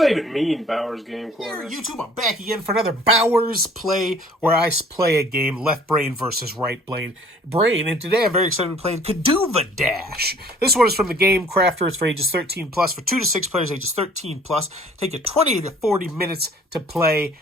that even mean, Bowers Game Corner? Here, YouTube, I'm back again for another Bowers Play, where I play a game, left brain versus right brain. And today I'm very excited to be playing Kadoova Dash. This one is from the Game Crafter. It's for ages 13 plus, for 2 to 6 players, ages 13 plus. Take you 20 to 40 minutes to play.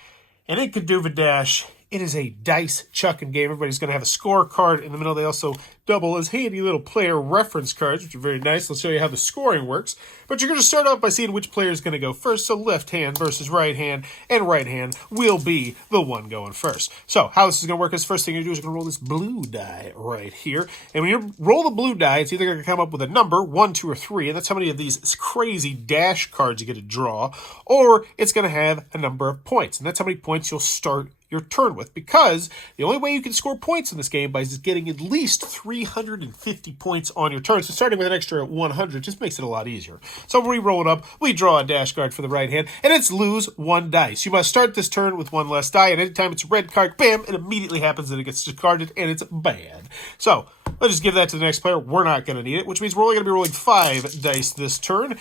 And in Kadoova Dash, it is a dice chucking game. Everybody's going to have a scorecard in the middle. They also double as handy little player reference cards, which are very nice. I'll show you how the scoring works. But you're going to start off by seeing which player is going to go first. So left hand versus right hand, and right hand will be the one going first. So how this is going to work is first thing you're going to do is you're going to roll this blue die right here. And when you roll the blue die, it's either going to come up with a number, 1, 2, or 3. And that's how many of these crazy dash cards you get to draw. Or it's going to have a number of points. And that's how many points you'll start your turn with, because the only way you can score points in this game by is getting at least 350 points on your turn. So starting with an extra 100 just makes it a lot easier. So when we roll it up, we draw a dash card for the right hand, and it's lose 1 dice. You must start this turn with 1 less die, and anytime it's a red card, bam, it immediately happens that it gets discarded, and it's bad. So let's just give that to the next player. We're not going to need it, which means we're only going to be rolling 5 dice this turn.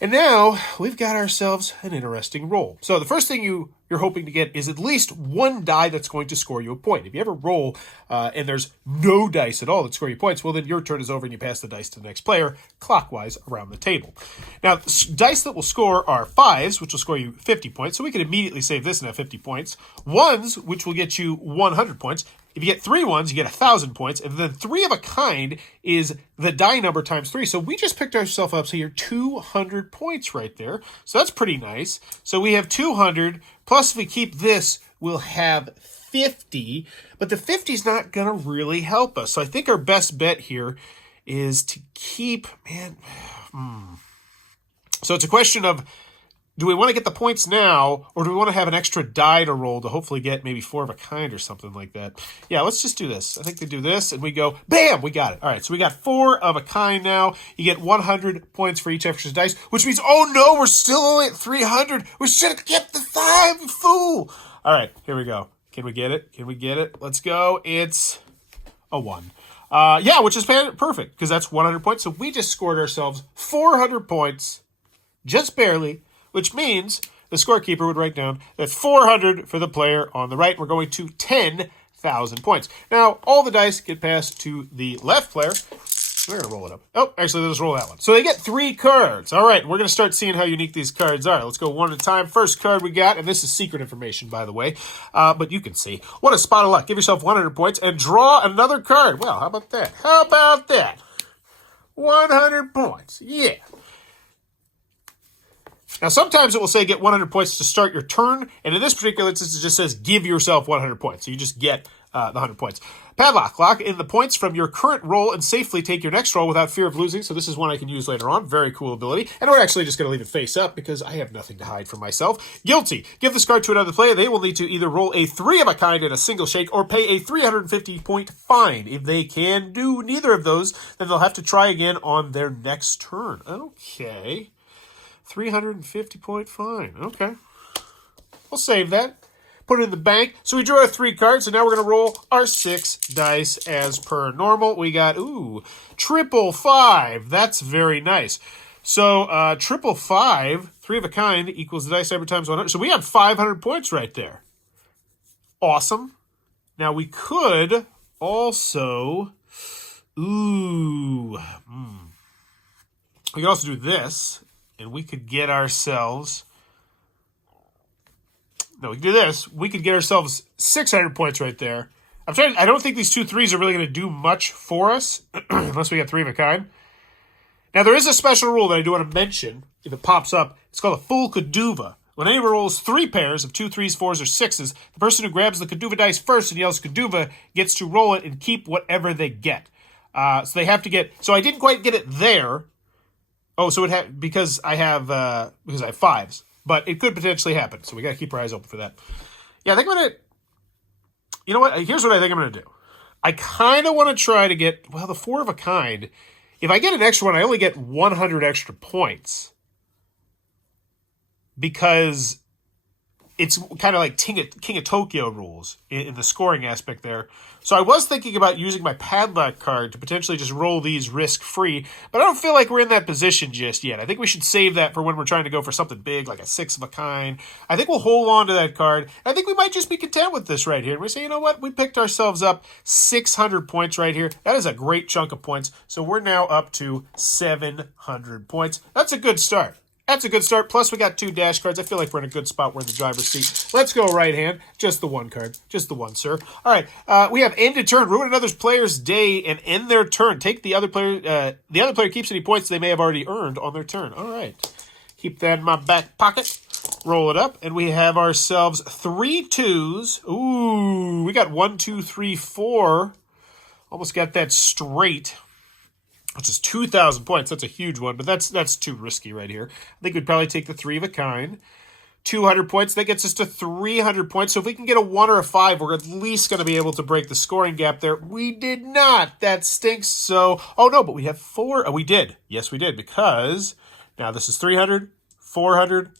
And now we've got ourselves an interesting roll. So the first thing you're hoping to get is at least 1 die that's going to score you a point. If you ever roll and there's no dice at all that score you points, well, then your turn is over and you pass the dice to the next player clockwise around the table. Now, dice that will score are 5s, which will score you 50 points. So we can immediately save this and have 50 points. 1s, which will get you 100 points. If you get 3 ones, you get 1,000 points. And then 3 of a kind is the die number times 3. So we just picked ourselves up, so you're 200 points right there. So that's pretty nice. So we have 200. Plus, if we keep this, we'll have 50. But the 50 is not going to really help us. So I think our best bet here is to keep, So it's a question of, do we want to get the points now, or do we want to have an extra die to roll to hopefully get maybe 4 of a kind or something like that? Yeah, let's just do this. I think they do this, and we go, bam, we got it. All right, so we got 4 of a kind now. You get 100 points for each extra dice, which means, oh no, we're still only at 300. We should have kept the 5, you fool. All right, here we go. Can we get it? Can we get it? Let's go. It's a 1. Yeah, which is perfect, because that's 100 points. So we just scored ourselves 400 points, just barely, which means the scorekeeper would write down that 400 for the player on the right. We're going to 10,000 points. Now, all the dice get passed to the left player. We're going to roll it up. Oh, actually, let's roll that one. So they get 3 cards. All right, we're going to start seeing how unique these cards are. Let's go one at a time. First card we got, and this is secret information, by the way, but you can see. What a spot of luck. Give yourself 100 points and draw another card. Well, how about that? How about that? 100 points. Yeah. Now, sometimes it will say get 100 points to start your turn, and in this particular instance, it just says give yourself 100 points. So you just get the 100 points. Padlock. Lock in the points from your current roll and safely take your next roll without fear of losing. So this is one I can use later on. Very cool ability. And we're actually just going to leave it face up because I have nothing to hide from myself. Guilty. Give this card to another player. They will need to either roll a 3 of a kind in a single shake or pay a 350-point fine. If they can do neither of those, then they'll have to try again on their next turn. Okay. 350-point fine. Okay. We'll save that. Put it in the bank. So we drew our 3 cards, and now we're going to roll our 6 dice as per normal. We got, triple 5. That's very nice. So triple 5, 3 of a kind, equals the dice number times 100. So we have 500 points right there. Awesome. Now we could also, we could also do this. And we could get ourselves, we could do this. We could get ourselves 600 points right there. I don't think these 2 3s are really going to do much for us, unless we get 3 of a kind. Now, there is a special rule that I do want to mention. If it pops up, it's called a full Kadoova. When anyone rolls 3 pairs of 2, 3s, 4s, or 6s, the person who grabs the Kadoova dice first and yells Kadoova gets to roll it and keep whatever they get. So they have to get, so I didn't quite get it there. Oh, so because I have 5s, but it could potentially happen. So we got to keep our eyes open for that. Yeah, I think I'm going to, you know what? Here's what I think I'm going to do. I kind of want to try to get, the 4 of a kind. If I get an extra one, I only get 100 extra points. Because it's kind of like King of Tokyo rules in the scoring aspect there. So I was thinking about using my padlock card to potentially just roll these risk-free, but I don't feel like we're in that position just yet. I think we should save that for when we're trying to go for something big, like a 6 of a kind. I think we'll hold on to that card. I think we might just be content with this right here. And we say, you know what? We picked ourselves up 600 points right here. That is a great chunk of points. So we're now up to 700 points. That's a good start. That's a good start. Plus, we got 2 dash cards. I feel like we're in a good spot. We're in the driver's seat. Let's go right hand. Just the one card. Just the one, sir. All right. We have end a turn. Ruin another player's day and end their turn. Take the other player. The other player keeps any points they may have already earned on their turn. All right. Keep that in my back pocket. Roll it up, and we have ourselves 3 2s. Ooh, we got 1, 2, 3, 4. Almost got that straight. Which is 2,000 points. That's a huge one, but that's too risky right here. I think we'd probably take the 3 of a kind. 200 points. That gets us to 300 points. So if we can get a 1 or a 5, we're at least going to be able to break the scoring gap there. We did not. That stinks. So, oh no, but we have 4. Oh, we did. Yes, we did, because now this is 300, 400,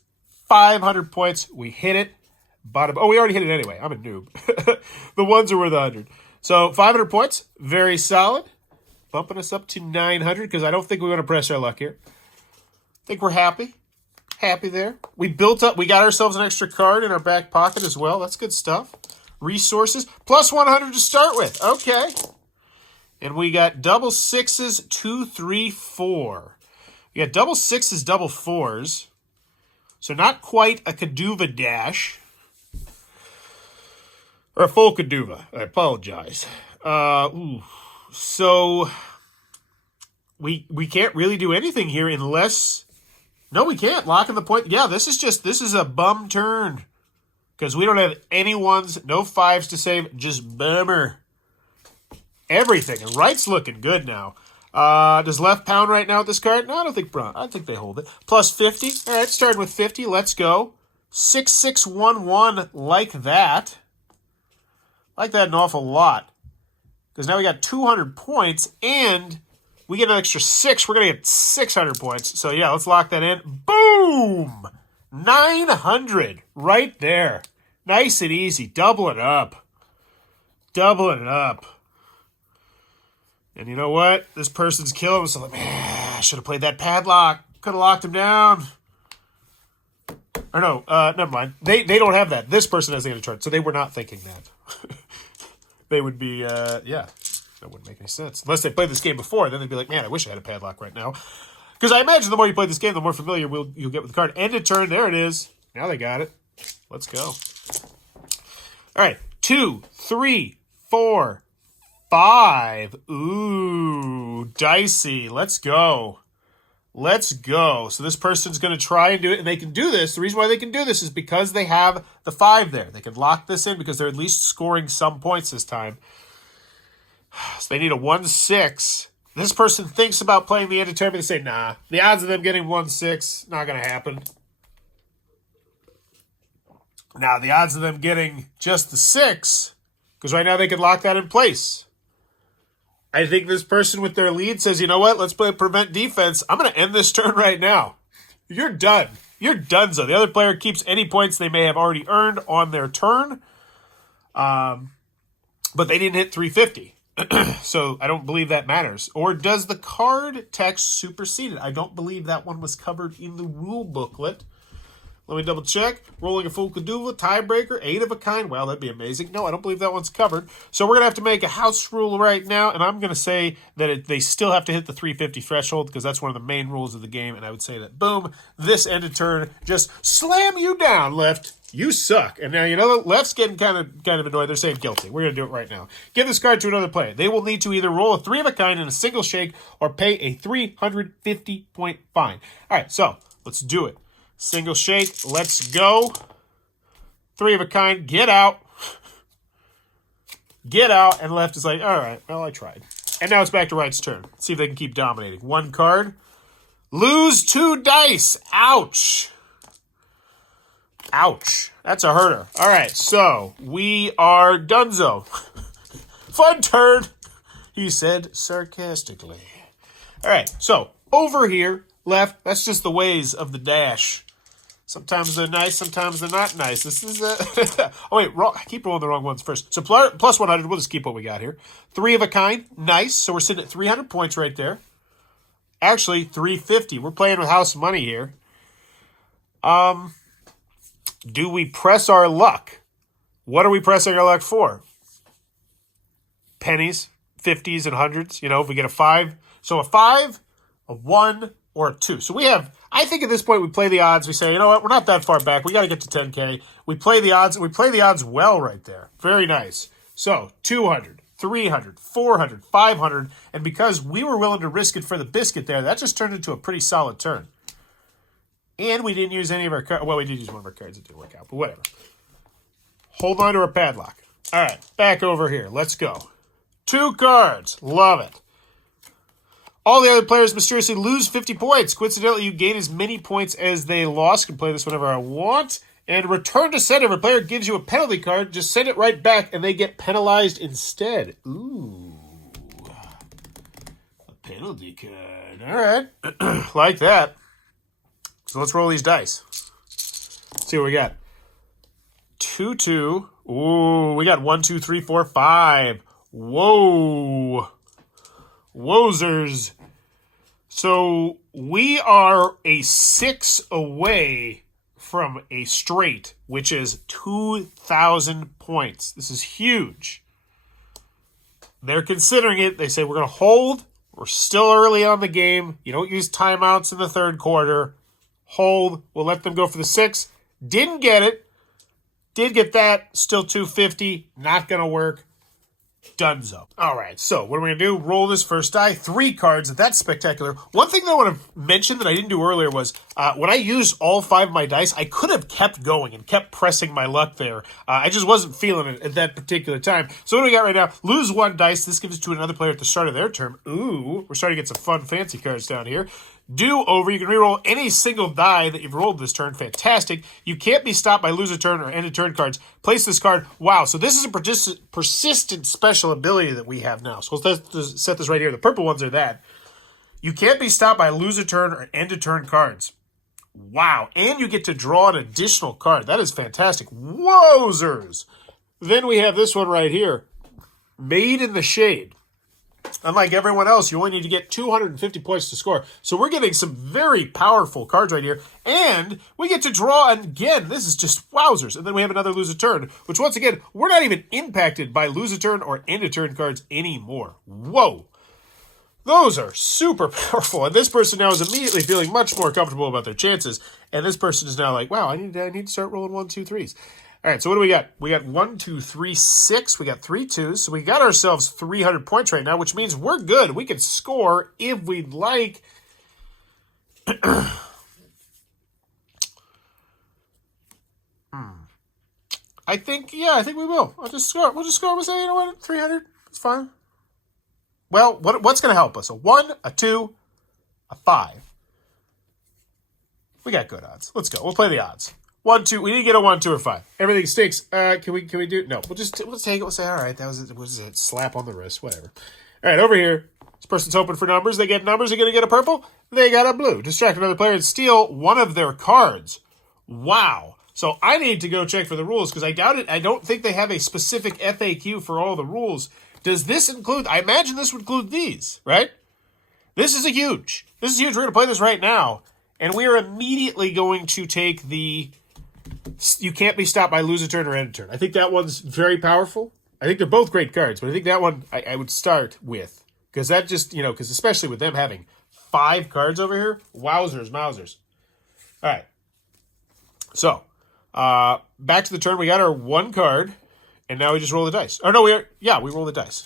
500 points. We hit it. Bottom. Oh, we already hit it anyway. I'm a noob. The ones are worth 100. So 500 points. Very solid. Bumping us up to 900 because I don't think we want to press our luck here. I think we're happy. Happy there. We built up. We got ourselves an extra card in our back pocket as well. That's good stuff. Resources. Plus 100 to start with. Okay. And we got double 6s, 2, 3, 4. We got double 6s, double 4s. So not quite a Kadoova Dash. Or a full Kadoova. I apologize. Ooh. So we can't really do anything here unless... No, we can't. Locking the point. Yeah, this is a bum turn. Because we don't have any 1s, no 5s to save. Just bummer. Everything. And right's looking good now. Does left pound right now with this card? No, I don't think Brown. I think they hold it. Plus 50. All right, starting with 50. Let's go. 6, 6, 1, 1. Like that. Like that an awful lot. Because now we got 200 points, and we get an extra 6. We're going to get 600 points. So, yeah, let's lock that in. Boom! 900 right there. Nice and easy. Double it up. Doubling it up. And you know what? This person's killing us. So, like, man, I should have played that padlock. Could have locked him down. Or no, never mind. They don't have that. This person has the end of turn, so they were not thinking that. They would be, yeah, that wouldn't make any sense. Unless they played this game before, then they'd be like, man, I wish I had a padlock right now. Because I imagine the more you play this game, the more familiar you'll get with the card. End of turn, there it is. Now they got it. Let's go. All right, 2, 3, 4, 5. Ooh, dicey. Let's go. Let's go. So this person's going to try and do it, and they can do this. The reason why they can do this is because they have the 5 there. They can lock this in because they're at least scoring some points this time. So they need a 1-6. This person thinks about playing the end of turn, but they say, nah. The odds of them getting 1-6, not going to happen. Now, the odds of them getting just the 6, because right now they can lock that in place. I think this person with their lead says, you know what, let's play prevent defense. I'm going to end this turn right now. You're done. You're done. So the other player keeps any points they may have already earned on their turn. But they didn't hit 350. So I don't believe that matters. Or does the card text supersede it? I don't believe that one was covered in the rule booklet. Let me double check. Rolling a full Kadoova, tiebreaker, 8 of a kind. Wow, that'd be amazing. No, I don't believe that one's covered. So we're going to have to make a house rule right now, and I'm going to say that they still have to hit the 350 threshold because that's one of the main rules of the game, and I would say that, boom, this end of turn, just slam you down, left. You suck. And now, you know, left's getting kind of annoyed. They're saying guilty. We're going to do it right now. Give this card to another player. They will need to either roll a 3 of a kind in a single shake or pay a 350-point fine. All right, so let's do it. Single shake. Let's go. 3 of a kind. Get out. Get out. And left is like, all right, well, I tried. And now it's back to right's turn. Let's see if they can keep dominating. 1 card. Lose 2 dice. Ouch. Ouch. That's a hurter. All right, so we are donezo. Fun turn, he said sarcastically. All right, so over here, left, that's just the ways of the dash. Sometimes they're nice, sometimes they're not nice. This is oh wait, wrong. I keep rolling the wrong ones first. So plus 100, we'll just keep what we got here. 3 of a kind, nice. So we're sitting at 300 points right there. Actually, 350. We're playing with house money here. Do we press our luck? What are we pressing our luck for? Pennies, 50s, and 100s. You know, if we get a 5. So a 5, a 1, or a 2. So we have, I think at this point we play the odds. We say, you know what, we're not that far back. We got to get to 10K. We play the odds. We play the odds well right there. Very nice. So 200, 300, 400, 500. And because we were willing to risk it for the biscuit there, that just turned into a pretty solid turn. And we didn't use any of our cards. Well, we did use one of our cards. It didn't work out, but whatever. Hold on to our padlock. All right, back over here. Let's go. 2 cards. Love it. All the other players mysteriously lose 50 points. Coincidentally, you gain as many points as they lost. Can play this whenever I want. And return to sender. If a player gives you a penalty card, just send it right back, and they get penalized instead. Ooh. A penalty card. All right. Like that. So let's roll these dice. Let's see what we got. 2, 2. Ooh, we got 1, 2, 3, 4, 5. Whoa. Wozers. So we are a 6 away from a straight, which is 2,000 points. This is huge. They're considering it. They say we're going to hold. We're still early on the game. You don't use timeouts in the third quarter. Hold. We'll let them go for the 6. Didn't get it. Did get that. Still 250. Not going to work. Dunzo. All right, so what are we going to do? Roll this first die. 3 cards. That's spectacular. One thing that I want to mention that I didn't do earlier was when I used all 5 of my dice, I could have kept going and kept pressing my luck there. I just wasn't feeling it at that particular time. So what do we got right now? Lose 1 dice. This gives it to another player at the start of their turn. Ooh, we're starting to get some fun, fancy cards down here. Do over. You can reroll any single die that you've rolled this turn. Fantastic. You can't be stopped by lose a turn or end a turn cards. Place this card. Wow. So this is a persistent special ability that we have now. So let's set this right here. The purple ones are that. You can't be stopped by lose a turn or end a turn cards. Wow. And you get to draw an additional card. That is fantastic. Wozers. Then we have this one right here. Made in the Shade. Unlike everyone else, you only need to get 250 points to score. So we're getting some very powerful cards right here. And we get to draw, and again, this is just wowzers. And then we have another lose a turn, which once again, we're not even impacted by lose a turn or end a turn cards anymore. Whoa. Those are super powerful. And this person now is immediately feeling much more comfortable about their chances. And this person is now like, wow, I need to start rolling 1, 2, 3s. All right, so what do we got? We got 1, 2, 3, 6. We got 3 2s. So we got ourselves 300 points right now, which means we're good. We can score if we'd like. I think we will. We'll just score. We'll say, you know what, 300. It's fine. Well, what's going to help us? A 1, a 2, a 5. We got good odds. Let's go. We'll play the odds. 1, 2. We need to get a 1, 2, or 5. Everything stinks. Can we do? No. We'll take it. We'll say, all right, that was it. Slap on the wrist. Whatever. All right, over here. This person's hoping for numbers. They get numbers. They're going to get a purple. They got a blue. Distract another player and steal one of their cards. Wow. So I need to go check for the rules because I doubt it. I don't think they have a specific FAQ for all the rules. Does this include? I imagine this would include these, right? This is huge. This is huge. We're going to play this right now, and we are immediately going to take the. You can't be stopped by lose a turn or end a turn. I think that one's very powerful. I think they're both great cards, but I think that one I would start with. Because that just, because especially with them having 5 cards over here, wowzers, mousers. All right. So, back to the turn. We got our 1 card, and now we just roll the dice. Oh, no, we roll the dice.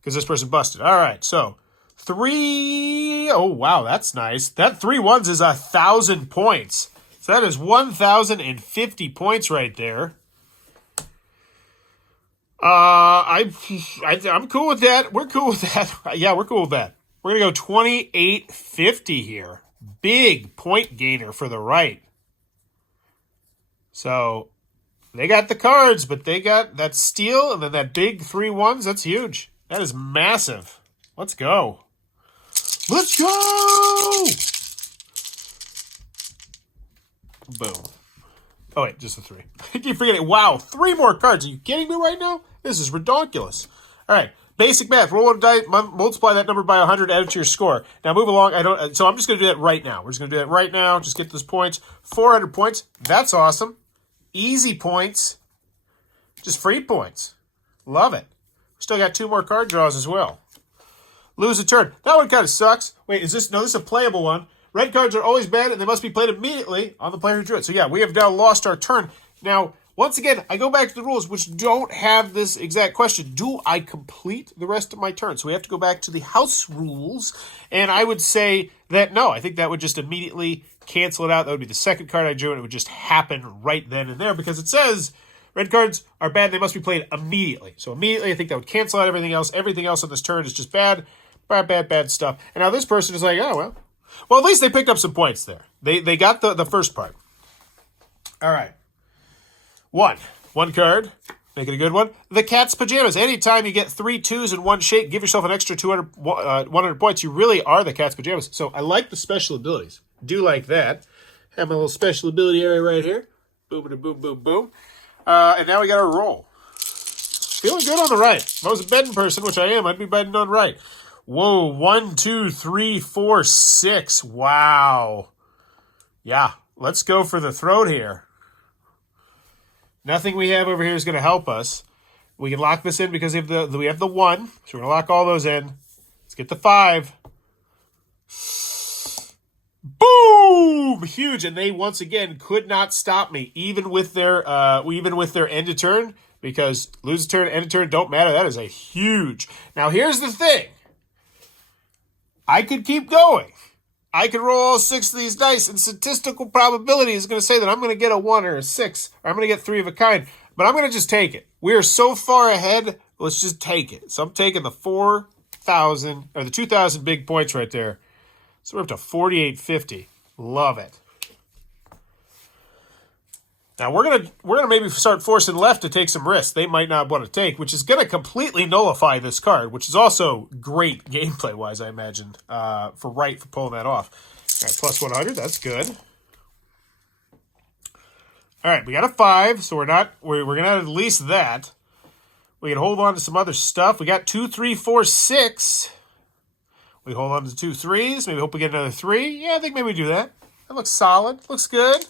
Because this person busted. All right, so 3. Oh, wow, that's nice. That 3 1s is 1,000 points. So that is 1,050 points right there. I'm cool with that. We're cool with that. Yeah, we're cool with that. We're going to go 2,850 here. Big point gainer for the right. So they got the cards, but they got that steal and then that big 3 1s. That's huge. That is massive. Let's go. Let's go! Boom. Oh, wait, just the 3. I keep forgetting. Wow, 3 more cards. Are you kidding me right now? This is ridiculous. All right, basic math. Roll a die, multiply that number by 100, add it to your score. Now move along. So I'm just going to do that right now. We're just going to do that right now. Just get those points. 400 points. That's awesome. Easy points. Just free points. Love it. Still got 2 more card draws as well. Lose a turn. That one kind of sucks. Wait, is this? No, this is a playable one. Red cards are always bad, and they must be played immediately on the player who drew it. So yeah, we have now lost our turn. Now, once again, I go back to the rules, which don't have this exact question. Do I complete the rest of my turn? So we have to go back to the house rules, and I would say that no. I think that would just immediately cancel it out. That would be the second card I drew, and it would just happen right then and there because it says red cards are bad. They must be played immediately. So immediately, I think that would cancel out everything else. Everything else on this turn is just bad. Bad stuff. And now this person is like, oh, well. Well, at least they picked up some points there. They got the first part. All right. One card. Make it a good one. The Cat's Pajamas. Anytime you get 3 2s in one shape, give yourself an extra 100 points. You really are the Cat's Pajamas. So I like the special abilities. Do like that. Have my little special ability area right here. Boom, boom, boom, boom. And now we got our roll. Feeling good on the right. If I was a betting person, which I am, I'd be betting on right. Whoa, 1, 2, 3, 4, 6. Wow. Yeah, let's go for the throat here. Nothing we have over here is going to help us. We can lock this in because we have the 1. So we're going to lock all those in. Let's get the 5. Boom! Huge. And they, once again, could not stop me, even with their end of turn, because lose a turn, end of turn, don't matter. That is a huge. Now, here's the thing. I could keep going. I could roll all 6 of these dice, and statistical probability is going to say that I'm going to get a 1 or a 6, or I'm going to get 3 of a kind, but I'm going to just take it. We are so far ahead, let's just take it. So I'm taking the 4,000, or the 2,000 big points right there. So we're up to 4,850. Love it. Now we're gonna maybe start forcing left to take some risks they might not want to take, which is gonna completely nullify this card, which is also great gameplay wise, I imagine, for right for pulling that off. All right, plus 100, that's good. All right, we got a 5, so we're gonna have at least that. We can hold on to some other stuff. We got 2, 3, 4, 6. We hold on to 2 3s. Maybe hope we get another 3. Yeah, I think maybe we do that. That looks solid. Looks good.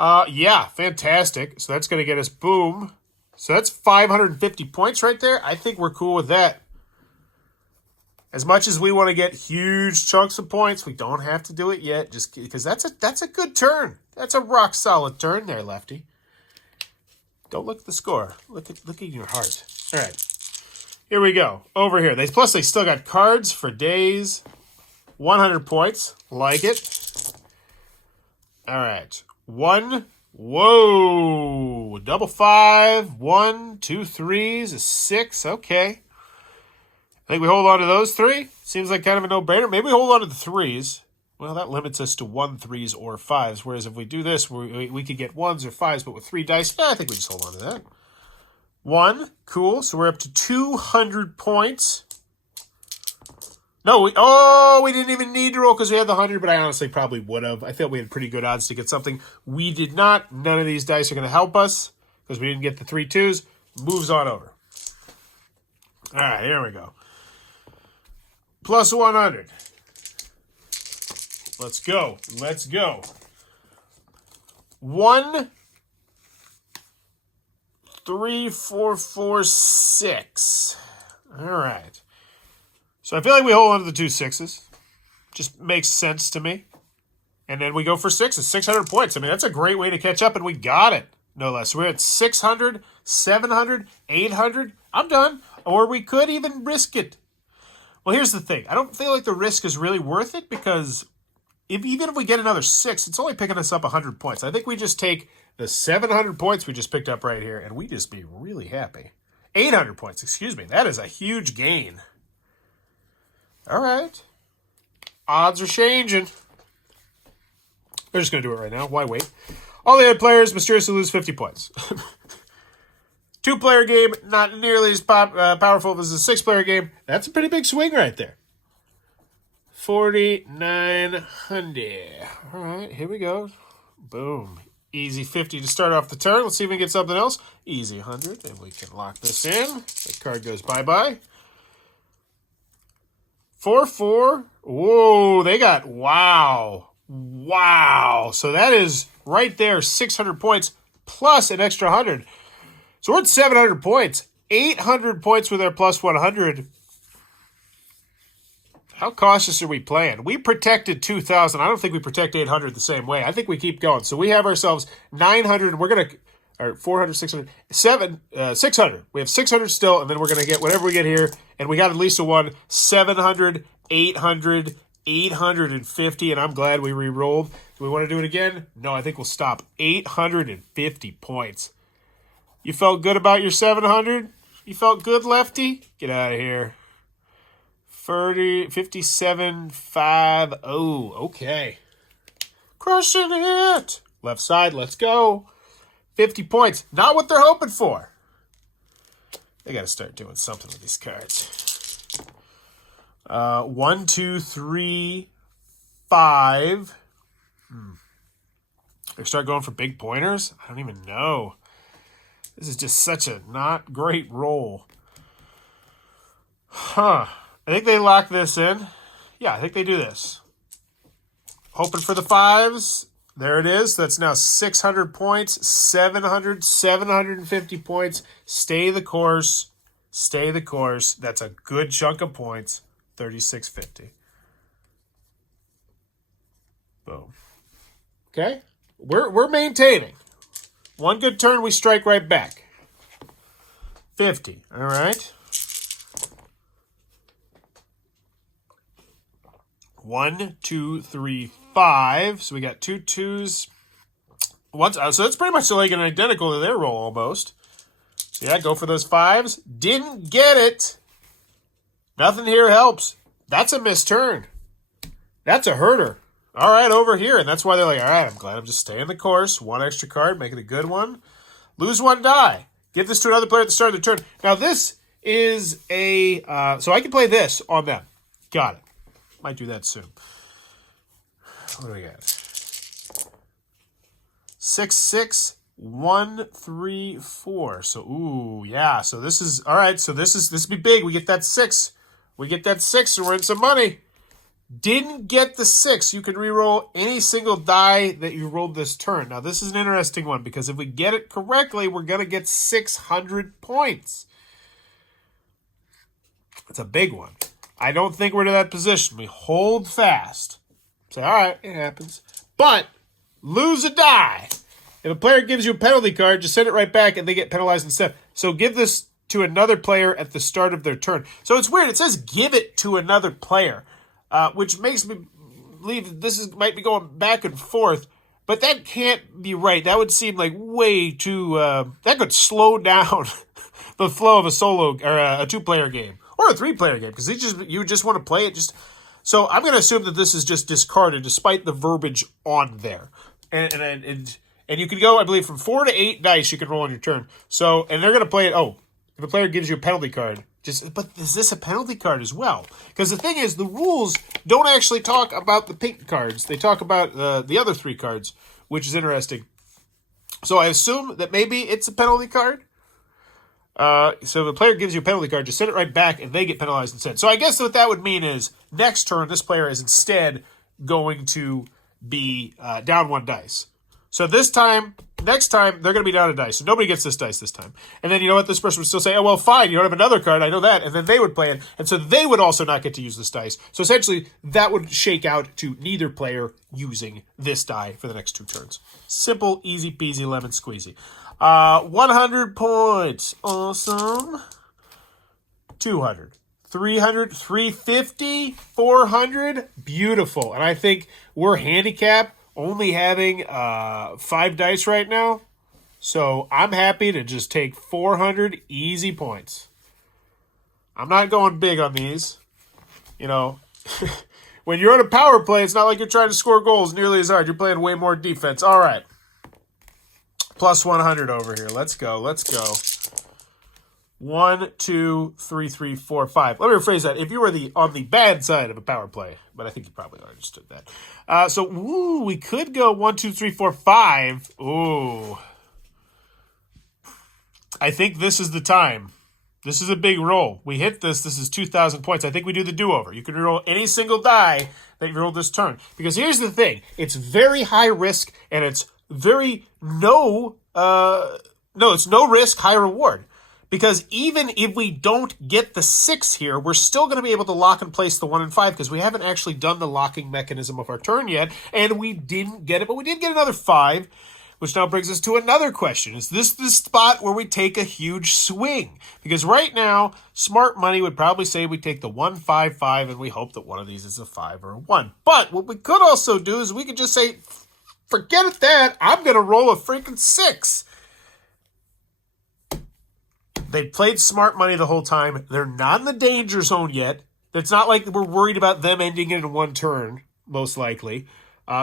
Yeah, fantastic. So that's going to get us, boom. So that's 550 points right there. I think we're cool with that. As much as we want to get huge chunks of points, we don't have to do it yet, just because that's a good turn. That's a rock solid turn there, Lefty. Don't look at the score. Look at your heart. All right. Here we go. Over here. Plus they still got cards for days. 100 points. Like it. All right. 1. Whoa. Double 5. 1, 2 3s. A 6. Okay. I think we hold on to those 3. Seems like kind of a no-brainer. Maybe we hold on to the 3s. Well, that limits us to 1 3s or 5s. Whereas if we do this, we could get 1s or 5s, but with 3 dice, I think we just hold on to that. 1. Cool. So we're up to 200 points. No, we didn't even need to roll because we had the 100, but I honestly probably would have. I felt we had pretty good odds to get something. We did not. None of these dice are going to help us because we didn't get the 3 2s. Moves on over. All right, here we go. Plus 100. Let's go. Let's go. 1, 3, 4, 4, 6. All right. So I feel like we hold on to the 2 6s. Just makes sense to me. And then we go for 6s. 600 points. I mean, that's a great way to catch up, and we got it. No less. We're at 600, 700, 800. I'm done. Or we could even risk it. Well, here's the thing. I don't feel like the risk is really worth it because even if we get another 6, it's only picking us up 100 points. I think we just take the 700 points we just picked up right here, and we just be really happy. 800 points, excuse me. That is a huge gain. All right. Odds are changing. We're just going to do it right now. Why wait? All the other players mysteriously lose 50 points. 2-player game, not nearly as powerful as a 6-player game. That's a pretty big swing right there. 4,900. All right, here we go. Boom. Easy 50 to start off the turn. Let's see if we can get something else. Easy 100, and we can lock this in. The card goes bye-bye. 4-4. Whoa, they got, wow. Wow. So that is right there, 600 points plus an extra 100. So we're at 700 points. 800 points with our plus 100. How cautious are we playing? We protected 2,000. I don't think we protect 800 the same way. I think we keep going. So we have ourselves 900. We're going to, or 400, 600, 600. We have 600 still, and then we're going to get whatever we get here. And we got at least a 1, 700, 800, 850, and I'm glad we re-rolled. Do we want to do it again? No, I think we'll stop. 850 points. You felt good about your 700? You felt good, Lefty? Get out of here. 57.50. Okay. Crushing it. Left side, let's go. 50 points. Not what they're hoping for. They got to start doing something with these cards. 1, 2, 3, 5. They start going for big pointers? I don't even know. This is just such a not great roll. Huh. I think they lock this in. Yeah, I think they do this. Hoping for the 5s. There it is. That's now 600 points, 700, 750 points. Stay the course. Stay the course. That's a good chunk of points. 36.50. Boom. Okay? We're maintaining. One good turn, we strike right back. 50. All right. 1, 2, 3, 5. So we got 2 2s. So that's pretty much like an identical to their roll almost. So yeah, go for those 5s. Didn't get it. Nothing here helps. That's a missed turn. That's a herder. All right, over here. And that's why they're like, all right, I'm glad I'm just staying the course. 1 extra card, make it a good one. Lose 1 die. Give this to another player at the start of the turn. Now, this is a... so I can play this on them. Got it. Might do that soon. What do we got? 6, 6, 1, 3, 4. So, ooh, yeah. So this is... All right, so this would be big. We get that 6. We get that 6, and we're in some money. Didn't get the 6. You can re-roll any single die that you rolled this turn. Now, this is an interesting one because if we get it correctly, we're going to get 600 points. It's a big one. I don't think we're to that position. We hold fast. Say, all right, it happens. But lose a die. If a player gives you a penalty card, just send it right back and they get penalized instead. So give this to another player at the start of their turn. So it's weird. It says give it to another player. Which makes me believe might be going back and forth, but that can't be right. That would seem like way too. That could slow down the flow of a solo or a 2-player game or a 3-player game because you just want to play it. So I'm going to assume that this is just discarded despite the verbiage on there, and you can go, I believe, from 4 to 8 dice you can roll on your turn. So and they're going to play it. Oh, if a player gives you a penalty card. But is this a penalty card as well? Because the thing is, the rules don't actually talk about the pink cards. They talk about the other 3 cards, which is interesting. So I assume that maybe it's a penalty card. So if a player gives you a penalty card, just send it right back, and they get penalized instead. So I guess what that would mean is next turn, this player is instead going to be down 1 dice. So next time, they're going to be down a dice. So nobody gets this dice this time. And then you know what? This person would still say, oh, well, fine, you don't have another card. I know that. And then they would play it. And so they would also not get to use this dice. So essentially, that would shake out to neither player using this die for the next 2 turns. Simple, easy peasy, lemon squeezy. 100 points. Awesome. 200. 300, 350, 400. Beautiful. And I think we're handicapped. Only having 5 dice right now. So I'm happy to just take 400 easy points. I'm not going big on these. You know, when you're on a power play, it's not like you're trying to score goals nearly as hard. You're playing way more defense. All right. Plus 100 over here. Let's go. Let's go. 1, 2, 3, 3, 4, 5. Let me rephrase that. If you were on the bad side of a power play, but I think you probably understood that. So we could go 1, 2, 3, 4, 5. Ooh. I think this is the time. This is a big roll. We hit this. This is 2,000 points. I think we do the do-over. You can roll any single die that you rolled this turn. Because here's the thing. It's very high risk, and it's very it's no risk, high reward. Because even if we don't get the 6 here, we're still going to be able to lock and place the 1 and 5 because we haven't actually done the locking mechanism of our turn yet, and we didn't get it, but we did get another 5, which now brings us to another question. Is this the spot where we take a huge swing? Because right now, smart money would probably say we take the 1, 5, 5, and we hope that one of these is a 5 or a 1. But what we could also do is we could just say, forget it that, I'm going to roll a freaking 6. They played smart money the whole time. They're not in the danger zone yet. It's not like we're worried about them ending it in one turn, most likely.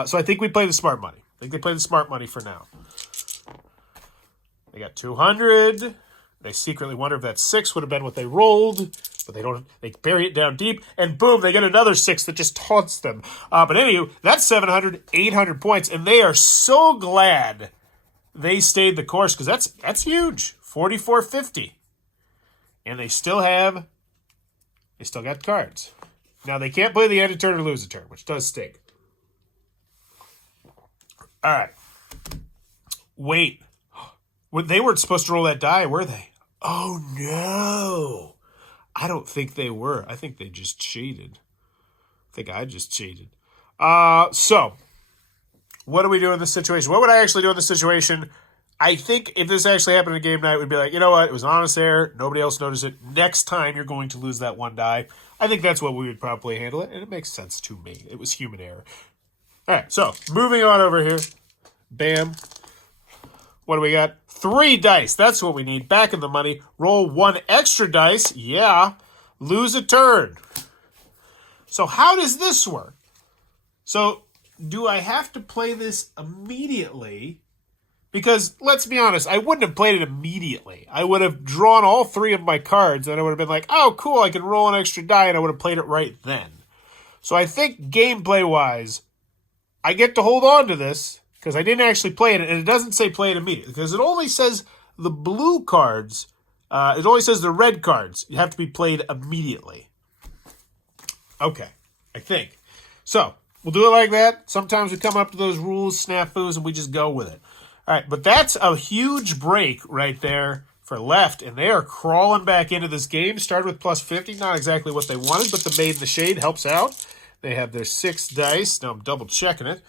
So I think we play the smart money. I think they play the smart money for now. They got 200. They secretly wonder if that 6 would have been what they rolled, but they don't. They bury it down deep, and boom, they get another 6 that just taunts them. But anyway, that's 700, 800 points, and they are so glad they stayed the course because that's huge. 4450. And they still got cards. Now, they can't play the end of turn or lose a turn, which does stink. All right. Wait. They weren't supposed to roll that die, were they? Oh, no. I don't think they were. I think they just cheated. I think I just cheated. So, what do we do in this situation? What would I actually do in this situation? I think if this actually happened in a game night, we'd be like, you know what? It was an honest error. Nobody else noticed it. Next time, you're going to lose that one die. I think that's what we would probably handle it, and it makes sense to me. It was human error. All right, so moving on over here. Bam. What do we got? 3 dice. That's what we need. Back in the money. Roll 1 extra dice. Yeah. Lose a turn. So how does this work? So do I have to play this immediately? Because, let's be honest, I wouldn't have played it immediately. I would have drawn all 3 of my cards, and I would have been like, oh, cool, I can roll an extra die, and I would have played it right then. So I think gameplay-wise, I get to hold on to this, because I didn't actually play it, and it doesn't say play it immediately, because it only says the blue cards, it only says the red cards. You have to be played immediately. Okay, I think. So, we'll do it like that. Sometimes we come up to those rules, snafus, and we just go with it. All right, but that's a huge break right there for left, and they are crawling back into this game. Started with plus 50, not exactly what they wanted, but the Maid in the Shade helps out. They have their 6 dice. Now I'm double-checking it.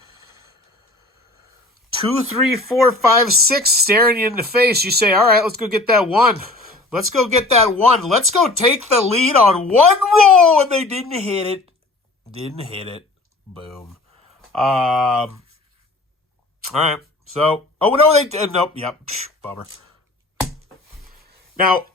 2, 3, 4, 5, 6 staring you in the face. You say, all right, let's go get that 1. Let's go get that 1. Let's go take the lead on 1 roll, and they didn't hit it. Didn't hit it. Boom. All right. So, oh, no, they did. Nope. Yep. Bummer. Now,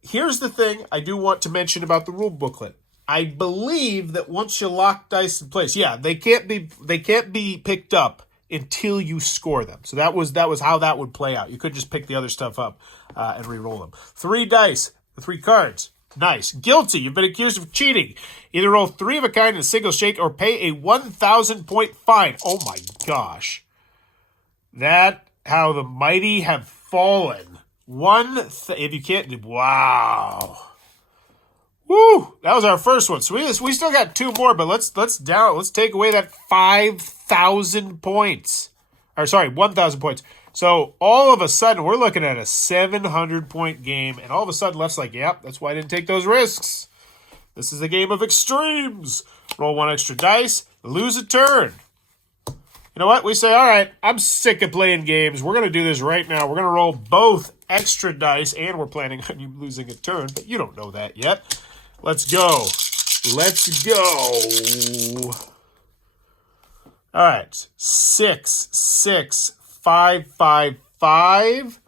here's the thing I do want to mention about the rule booklet. I believe that once you lock dice in place, yeah, they can't be picked up until you score them. So that was how that would play out. You couldn't just pick the other stuff up and re-roll them. 3 dice, 3 cards. Nice. Guilty. You've been accused of cheating. Either roll 3 of a kind in a single shake or pay a 1,000-point fine. Oh my gosh. That, how the mighty have fallen. If you can't, wow. Woo! That was our first one. So we still got 2 more, but let's take away that 5,000 points. Or sorry, 1,000 points. So all of a sudden, we're looking at a 700-point game, and all of a sudden, left's like, yep, that's why I didn't take those risks. This is a game of extremes. Roll 1 extra dice, lose a turn. You know what? We say, all right, I'm sick of playing games. We're going to do this right now. We're going to roll both extra dice, and we're planning on you losing a turn, but you don't know that yet. Let's go. Let's go. All right. 6, 6, 5, 5, 5.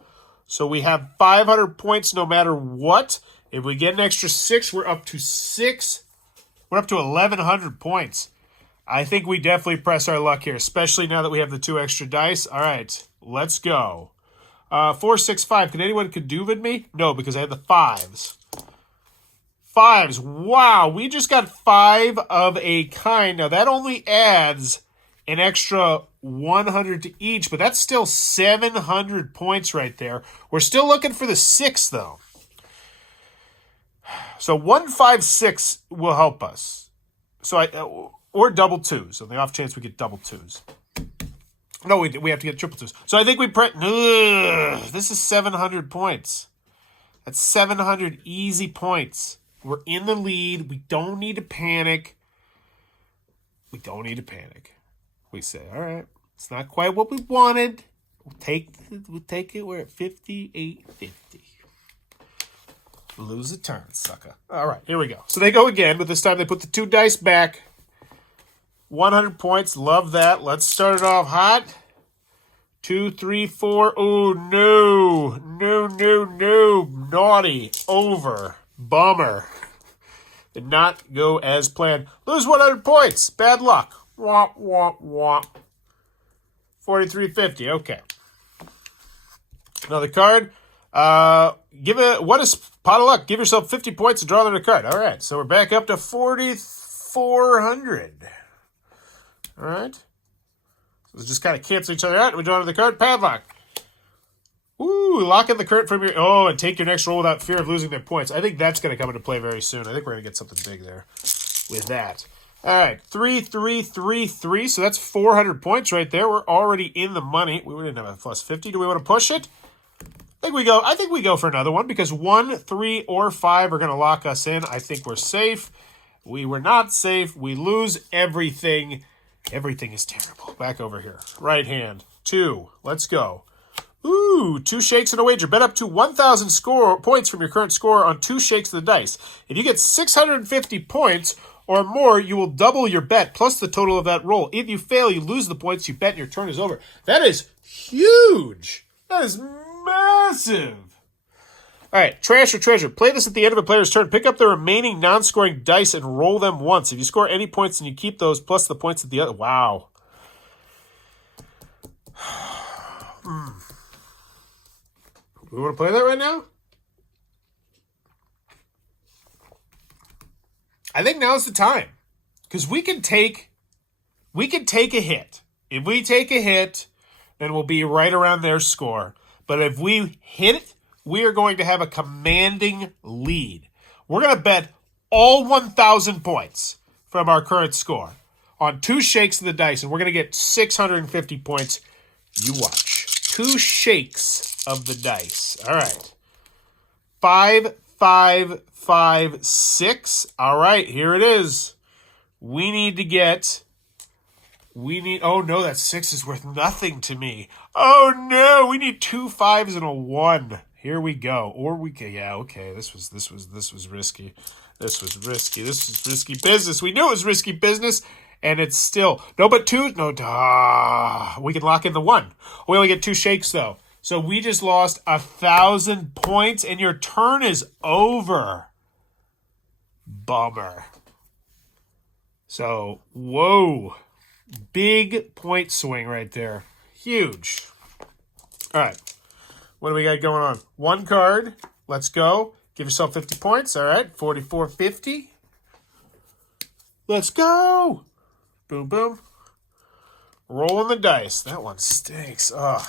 So we have 500 points no matter what. If we get an extra 6, we're up to 6. We're up to 1,100 points. I think we definitely press our luck here, especially now that we have the 2 extra dice. All right, let's go. 4, 6, 5. Can anyone Kadoova me? No, because I had the 5s. 5s. Wow, we just got 5 of a kind. Now, that only adds an extra 100 to each, but that's still 700 points right there. We're still looking for the 6, though. So 1, 5, 6 will help us. So or double 2s, on the off chance we get double 2s. No, we have to get triple 2s. So I think we this is 700 points. That's 700 easy points. We're in the lead. We don't need to panic. We don't need to panic. We say, all right, it's not quite what we wanted. We'll take it. We're at 58.50. Lose a turn, sucker. All right, here we go. So they go again, but this time they put the 2 dice back. 100 points. Love that. Let's start it off hot. 2, 3, 4. Oh, no. No. Naughty. Over. Bummer. Did not go as planned. Lose 100 points. Bad luck. Womp, womp, womp. 43.50. Okay. Another card. What is pot of luck? Give yourself 50 points and draw another card. All right. So we're back up to 4,400. All right. So let's just kind of cancel each other out. And we draw another card. Padlock. Ooh, lock in the current from your... Oh, and take your next roll without fear of losing their points. I think that's going to come into play very soon. I think we're going to get something big there with that. All right, 3, 3, 3, 3. So that's 400 points right there. We're already in the money. We didn't have a plus 50. Do we want to push it? I think we go for another one because 1, 3, or 5 are going to lock us in. I think we're safe. We were not safe. We lose everything. Everything is terrible. Back over here. Right hand. 2. Let's go. Ooh, 2 shakes and a wager. Bet up to 1,000 points from your current score on 2 shakes of the dice. If you get 650 points or more, you will double your bet plus the total of that roll. If you fail, you lose the points you bet and your turn is over. That is huge. That is massive. All right, trash or treasure. Play this at the end of a player's turn. Pick up the remaining non-scoring dice and roll them once. If you score any points, then you keep those plus the points at the other. Wow. We want to play that right now? I think now's the time. Because we can take a hit. If we take a hit, then we'll be right around their score. But if we hit it, we are going to have a commanding lead. We're going to bet all 1,000 points from our current score on 2 shakes of the dice, and we're going to get 650 points. You watch. 2 shakes of the dice. All right. 5, 5, 5, 6. All right, here it is. We need to get... Oh, no, that 6 is worth nothing to me. Oh, no, we need 2 5s and a 1. Here we go. Or we can... Yeah, okay, this was risky. This was risky. This was risky business. We knew it was risky business, and it's still... No, but 2... No, we can lock in the 1. We only get 2 shakes, though. So we just lost 1,000 points, and your turn is over. Bummer. So, whoa. Big point swing right there. Huge. All right. What do we got going on? 1 card. Let's go. Give yourself 50 points. All right. 44.50. Let's go. Boom, boom. Rolling the dice. That one stinks. Ugh.